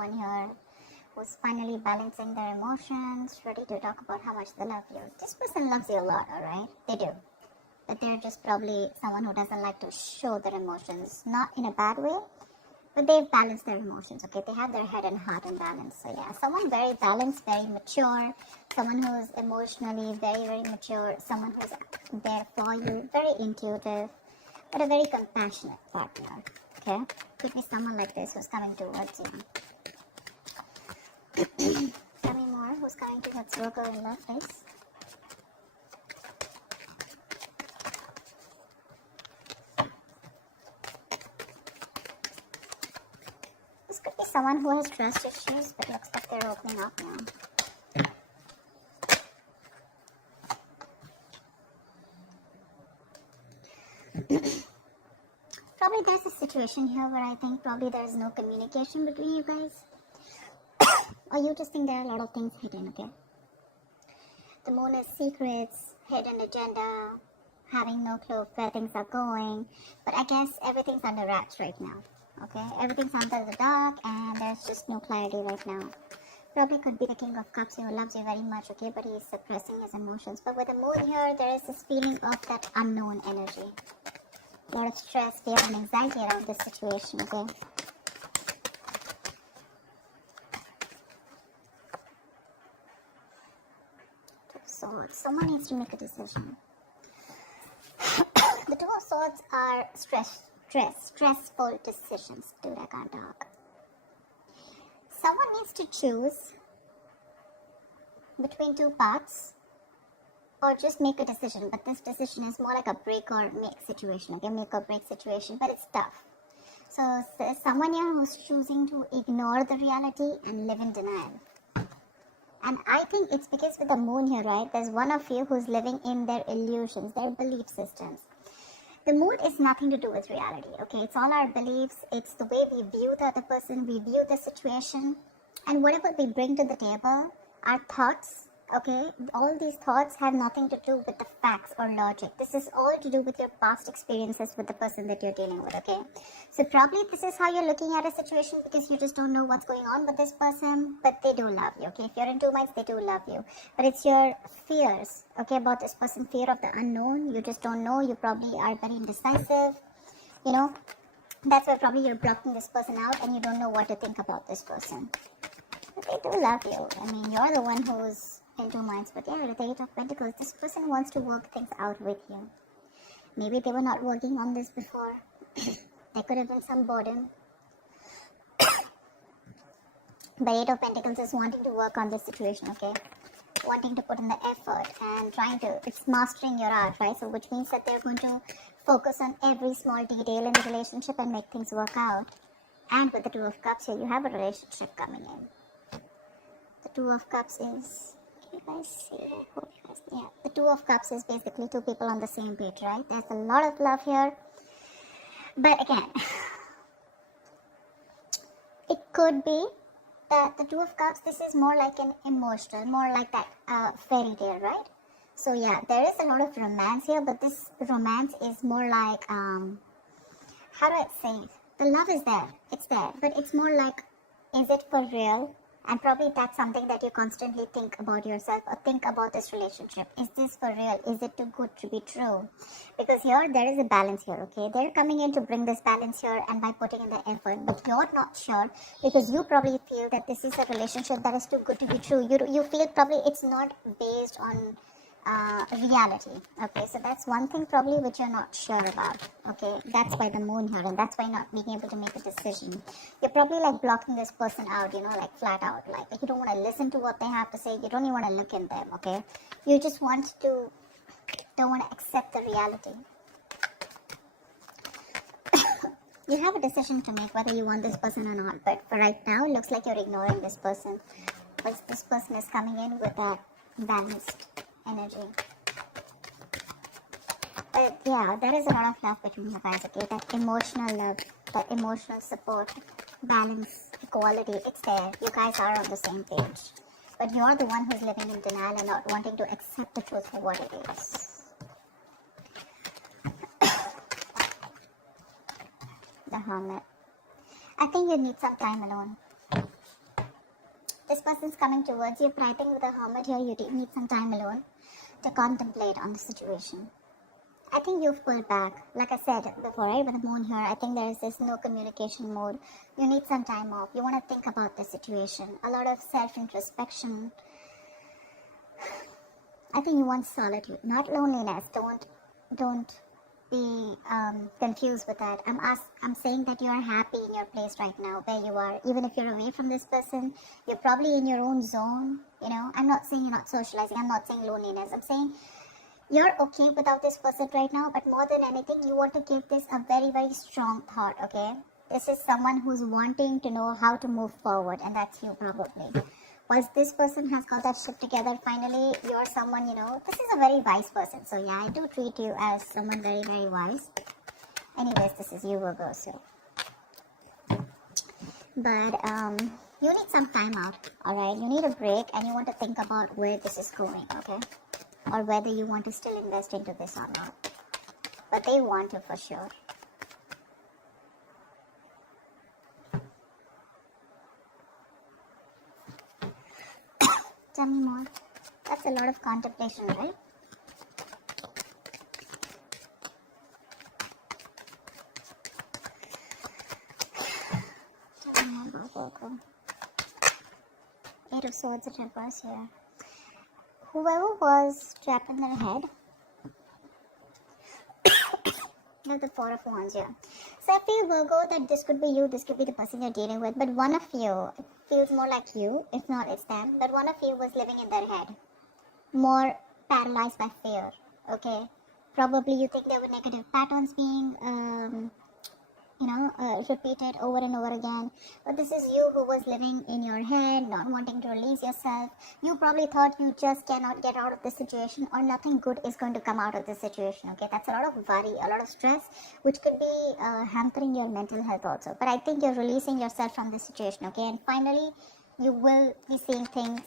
someone here who's finally balancing their emotions, ready to talk about how much they love you. This person loves you a lot, alright? They do. But they're just probably someone who doesn't like to show their emotions, not in a bad way, but they've balanced their emotions, okay? They have their head and heart in balance. So yeah, someone very balanced, very mature, someone who's emotionally very, very mature, someone who's there for you, very intuitive, but a very compassionate partner, okay? Could be someone like this who's coming towards you. Tell me more. Who's coming towards Virgo in love, please? This could be someone who has trust issues, but looks like they're opening up now. Probably there's a situation here where I think probably there's no communication between you guys. Or you just think there are a lot of things hidden, okay? The moon is secrets, hidden agenda, having no clue of where things are going. But I guess everything's under wraps right now, okay? Everything's under the dark and there's just no clarity right now. Probably could be the King of Cups who loves you very much, okay? But he's suppressing his emotions. But with the moon here, there is this feeling of that unknown energy. A lot of stress, fear and anxiety around this situation, okay? So someone needs to make a decision. The Two of Swords are stressful decisions. Dude, I can't talk. Someone needs to choose between two paths or just make a decision. But this decision is more like a break or make situation. Okay, make or break situation, but it's tough. So there's someone here who's choosing to ignore the reality and live in denial. And I think it's because with the moon here, right, there's one of you who's living in their illusions, their belief systems. The moon is nothing to do with reality, okay? It's all our beliefs. It's the way we view the other person, we view the situation. And whatever we bring to the table, our thoughts, okay? All these thoughts have nothing to do with the facts or logic. This is all to do with your past experiences with the person that you're dealing with, okay? So probably this is how you're looking at a situation because you just don't know what's going on with this person, but they do love you, okay? If you're in two minds, they do love you. But it's your fears, okay, about this person, fear of the unknown. You just don't know. You probably are very indecisive, you know? That's why probably you're blocking this person out and you don't know what to think about this person. But they do love you. I mean, you're the one who's in two minds, but yeah, with the Eight of Pentacles, this person wants to work things out with you. Maybe they were not working on this before. There could have been some boredom. But Eight of Pentacles is wanting to work on this situation, okay? Wanting to put in the effort and trying to, it's mastering your art, right? So which means that they're going to focus on every small detail in the relationship and make things work out. And with the Two of Cups here, you have a relationship coming in. The Two of Cups is, you guys see, yeah, the Two of Cups is basically two people on the same page, right? There's a lot of love here, but again, it could be that the Two of Cups, this is more like an emotional, more like that fairy tale, right? So yeah, there is a lot of romance here, but this romance is more like, how do I say it? The love is there, it's there, but it's more like, is it for real? And probably that's something that you constantly think about yourself or think about this relationship. Is this for real? Is it too good to be true? Because here, there is a balance here, okay? They're coming in to bring this balance here and by putting in the effort. But you're not sure because you probably feel that this is a relationship that is too good to be true. You feel probably it's not based on reality, okay? So that's one thing probably which you're not sure about, okay? That's why the moon here, and that's why not being able to make a decision. You're probably like blocking this person out, you know, like flat out, like you don't want to listen to what they have to say, you don't even want to look in them, okay? You just don't want to accept the reality. You have a decision to make whether you want this person or not, but for right now, it looks like you're ignoring this person because this person is coming in with that balanced energy. But yeah, there is a lot of love between you guys, okay? That emotional love, that emotional support, balance, equality, it's there. You guys are on the same page. But you're the one who's living in denial and not wanting to accept the truth for what it is. The Hermit. I think you need some time alone. This person's coming towards you, but I think with the Hermit here, you need some time alone to contemplate on the situation. I think you've pulled back. Like I said before, right, with the moon here, I think there is this no communication mode. You need some time off. You want to think about the situation. A lot of self-introspection. I think you want solitude, not loneliness. Don't be confused with that. I'm saying that you are happy in your place right now, where you are. Even if you're away from this person, you're probably in your own zone. You know, I'm not saying you're not socializing. I'm not saying loneliness. I'm saying you're okay without this person right now, but more than anything, you want to give this a very, very strong thought, okay? This is someone who's wanting to know how to move forward, and that's you probably. Once this person has got that shit together, finally, you're someone, you know, this is a very wise person. So yeah, I do treat you as someone very, very wise. Anyways, this is you, Virgo, so. But, you need some time out, alright? You need a break, and you want to think about where this is going, okay? Or whether you want to still invest into this or not. But they want to for sure. Tell me more. That's a lot of contemplation, right? Tell me more about Virgo. Eight of Swords at reverse here. Whoever was trapped in their head, the Four of Wands here. So I feel, Virgo, that this could be you, this could be the person you're dealing with, but one of you, it feels more like you, if not it's them, but one of you was living in their head, more paralyzed by fear, okay? Probably you think there were negative patterns being, repeated over and over again. But this is you who was living in your head, not wanting to release yourself. You probably thought you just cannot get out of this situation, or nothing good is going to come out of this situation, okay? That's a lot of worry, a lot of stress, which could be hampering your mental health also. But I think you're releasing yourself from this situation, okay? And finally, you will be seeing things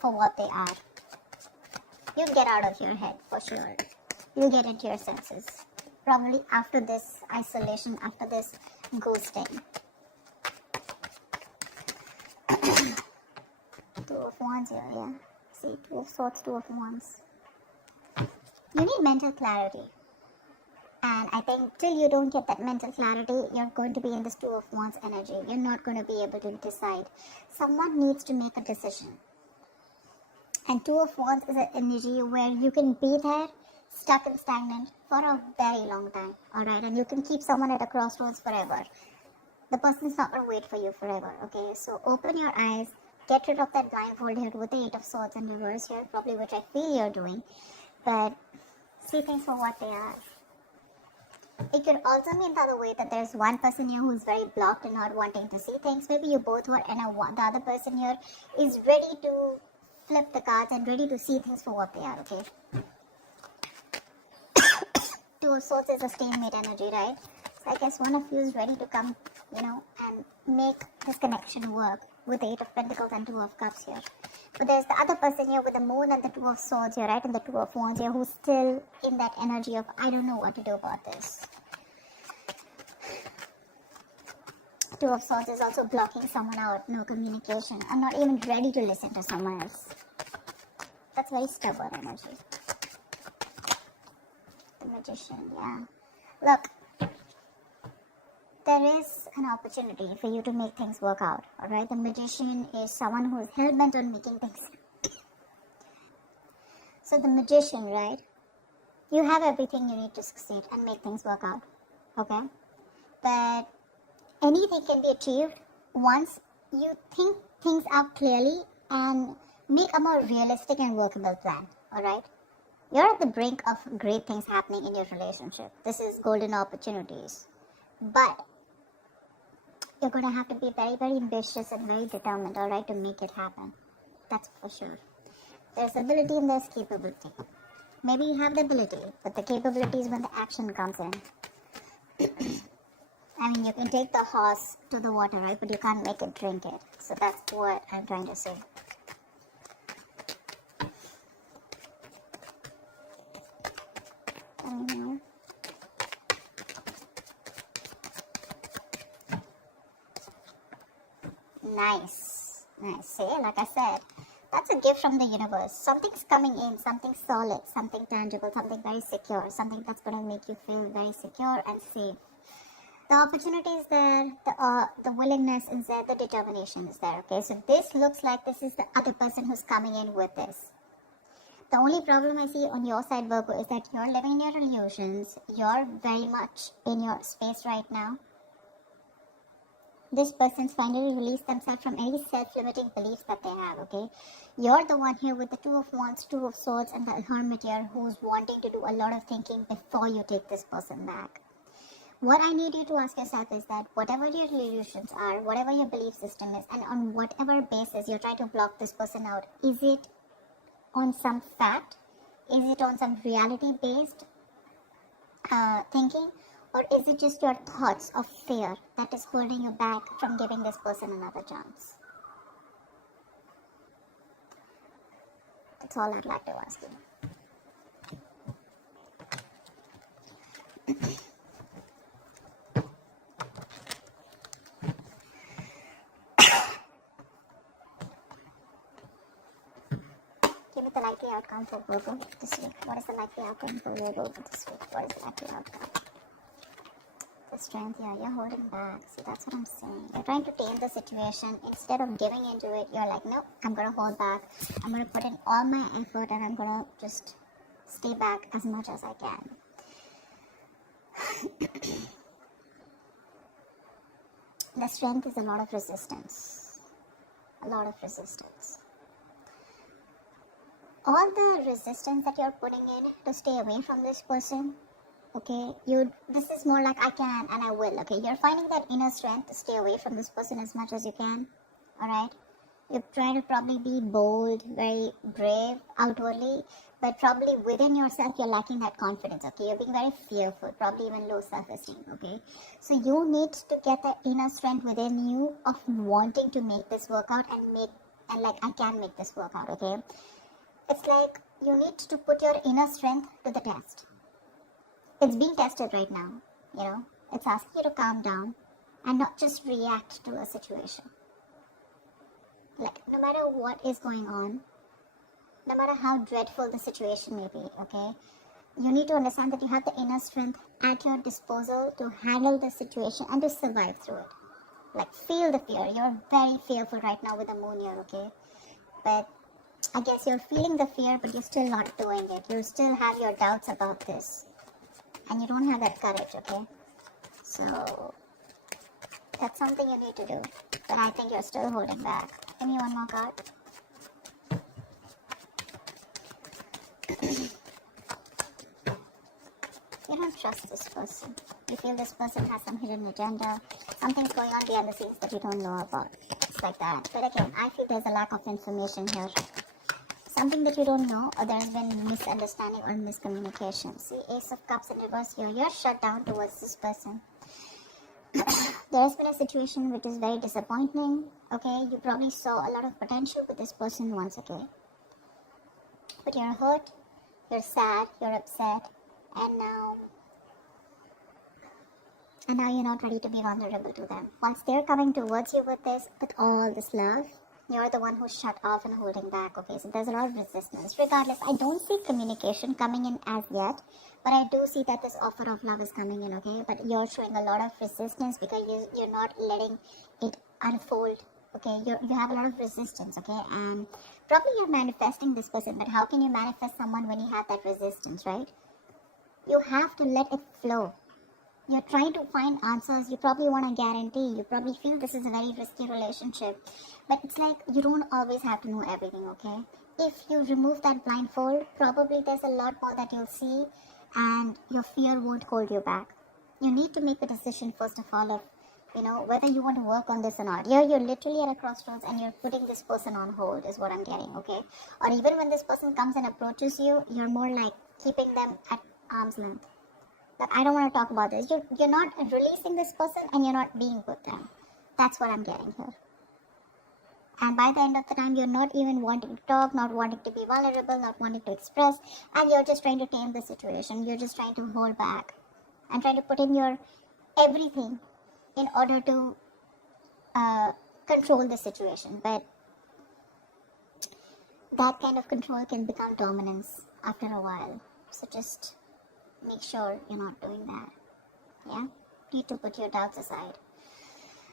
for what they are. You'll get out of your head, for sure. You'll get into your senses. Probably after this isolation, after this ghosting. Two of Wands here, yeah. See, Two of Swords, Two of Wands. You need mental clarity. And I think till you don't get that mental clarity, you're going to be in this Two of Wands energy. You're not going to be able to decide. Someone needs to make a decision. And Two of Wands is an energy where you can be there, stuck and stagnant for a very long time, alright? And you can keep someone at a crossroads forever. The person's not going to wait for you forever, okay? So open your eyes, get rid of that blindfold here with the Eight of Swords in reverse here, probably, which I feel you're doing. But see things for what they are. It could also mean the other way, that there's one person here who's very blocked and not wanting to see things. Maybe you both were, and the other person here is ready to flip the cards and ready to see things for what they are, okay? Two of Swords is a stalemate energy, right? So I guess one of you is ready to come, and make this connection work with the Eight of Pentacles and Two of Cups here. But there's the other person here with the Moon and the Two of Swords here, right? And the Two of Wands here, who's still in that energy of, I don't know what to do about this. Two of Swords is also blocking someone out, no communication. I'm not even ready to listen to someone else. That's very stubborn energy. The Magician, yeah. Look, there is an opportunity for you to make things work out, alright? The Magician is someone who is hell-bent on making things. So the Magician, right? You have everything you need to succeed and make things work out, okay? But anything can be achieved once you think things out clearly and make a more realistic and workable plan, alright? You're at the brink of great things happening in your relationship. This is golden opportunities. But you're going to have to be very, very ambitious and very determined, alright, to make it happen. That's for sure. There's ability and there's capability. Maybe you have the ability, but the capability is when the action comes in. I mean, you can take the horse to the water, right, but you can't make it drink it. So that's what I'm trying to say. Nice. I say, like I said, that's a gift from the universe. Something's coming in, something solid, something tangible, something very secure, something that's going to make you feel very secure and safe. The opportunity is there, the willingness is there, the determination is there. Okay, so this looks like this is the other person who's coming in with this. The only problem I see on your side, Virgo, is that you're living in your illusions. You're very much in your space right now. This person's finally released themselves from any self-limiting beliefs that they have, okay? You're the one here with the Two of Wands, Two of Swords, and the Hermit here who's wanting to do a lot of thinking before you take this person back. What I need you to ask yourself is that whatever your illusions are, whatever your belief system is, and on whatever basis you're trying to block this person out, is it on some fact? Is it on some reality-based thinking? Or is it just your thoughts of fear that is holding you back from giving this person another chance? That's all I'd like to ask you. Give me the likely outcome for Virgo this week. What is the likely outcome for Virgo this week? What is the likely outcome? The strength here, you're holding back. See, that's what I'm saying. You're trying to tame the situation. Instead of giving into it, you're like, nope, I'm going to hold back. I'm going to put in all my effort and I'm going to just stay back as much as I can. The strength is a lot of resistance. A lot of resistance. All the resistance that you're putting in to stay away from this person, okay, this is more like I can and I will, okay? You're finding that inner strength to stay away from this person as much as you can, alright? You're trying to probably be bold, very brave outwardly, but probably within yourself you're lacking that confidence, okay? You're being very fearful, probably even low self-esteem, okay? So you need to get that inner strength within you of wanting to make this work out and like, I can make this work out, okay? It's like you need to put your inner strength to the test. It's being tested right now, you know. It's asking you to calm down and not just react to a situation. Like, no matter what is going on, no matter how dreadful the situation may be, okay, you need to understand that you have the inner strength at your disposal to handle the situation and to survive through it. Like, feel the fear. You're very fearful right now with the moon here, okay? But I guess you're feeling the fear, but you're still not doing it. You still have your doubts about this. And you don't have that courage, okay? So, that's something you need to do. But I think you're still holding back. Give me one more card. You don't trust this person. You feel this person has some hidden agenda. Something's going on behind the scenes that you don't know about. It's like that. But again, I feel there's a lack of information here. Something that you don't know, or there's been misunderstanding or miscommunication. See, Ace of Cups in reverse here. You're shut down towards this person. There's been a situation which is very disappointing. Okay, you probably saw a lot of potential with this person once, okay? But you're hurt, you're sad, you're upset, and now you're not ready to be vulnerable to them. Once they're coming towards you with all this love, you're the one who's shut off and holding back, okay? So there's a lot of resistance. Regardless, I don't see communication coming in as yet, but I do see that this offer of love is coming in, okay? But you're showing a lot of resistance because you're not letting it unfold, okay? You have a lot of resistance, okay? And probably you're manifesting this person, but how can you manifest someone when you have that resistance, right? You have to let it flow. You're trying to find answers. You probably want a guarantee. You probably feel this is a very risky relationship. But it's like you don't always have to know everything, okay? If you remove that blindfold, probably there's a lot more that you'll see and your fear won't hold you back. You need to make a decision first of all of, you know, whether you want to work on this or not. You're literally at a crossroads and you're putting this person on hold is what I'm getting, okay? Or even when this person comes and approaches you, you're more like keeping them at arm's length. But I don't want to talk about this. You're not releasing this person and you're not being with them. That's what I'm getting here. And by the end of the time, you're not even wanting to talk, not wanting to be vulnerable, not wanting to express, and you're just trying to tame the situation. You're just trying to hold back and trying to put in your everything in order to control the situation. But that kind of control can become dominance after a while. So just make sure you're not doing that. Yeah? Need to put your doubts aside.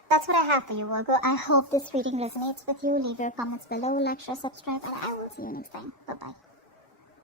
That's what I have for you, Virgo. I hope this reading resonates with you. Leave your comments below, like, share, subscribe, and I will see you next time. Bye-bye.